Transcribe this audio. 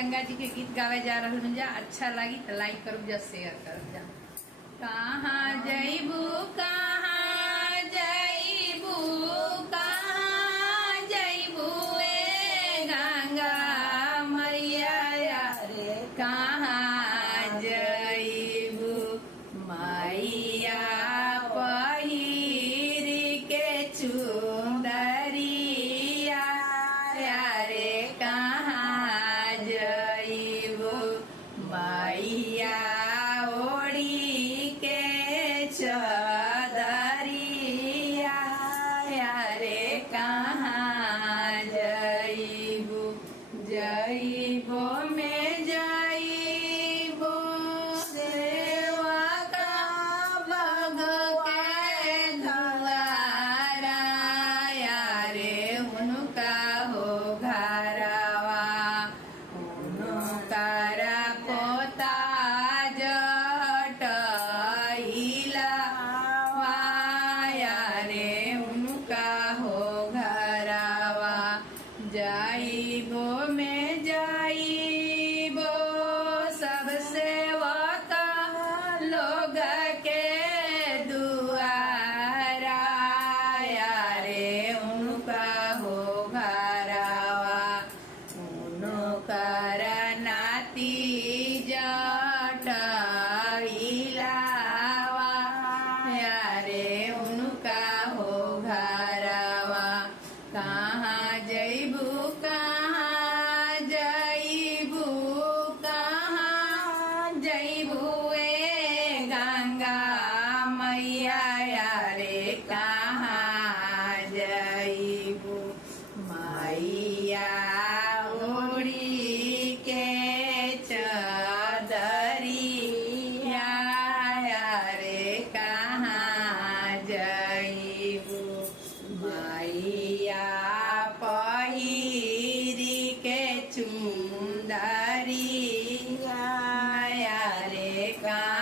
गंगा जी के गीत गावे जा रहा हूँ। अच्छा लगी तो लाइक करो जा, शेयर करो जा। कहाँ जइबू कहाँ जइबू कहाँ जइबू ए गंगा मैया रे, कहाँ जइबू मैया पहिर के चुंदरिया रे, कहाँ जइबू मैया ओढ़ी के चदरिया रे, कहाँ जइबू जइबो में जइबो सेवा का बग के दुआरा रे, उनका हो घरवा उनका पोता जटइला रे, उनका हो घरवा जाइबो में जाइबो सबसे वका लोग के दुआरा रे, उनका हो घरवा उनकर नाती जटइला रे, उनका हो घरवा। कहाँ जइबू कहाँ जइबू कहाँ जइबू ए गंगा मैया रे, कहाँ जइबू मैया ओढ़ी के चदरिया रे, कहाँ जइबू मैया पहिरी के चुंदरिया रे, कहाँ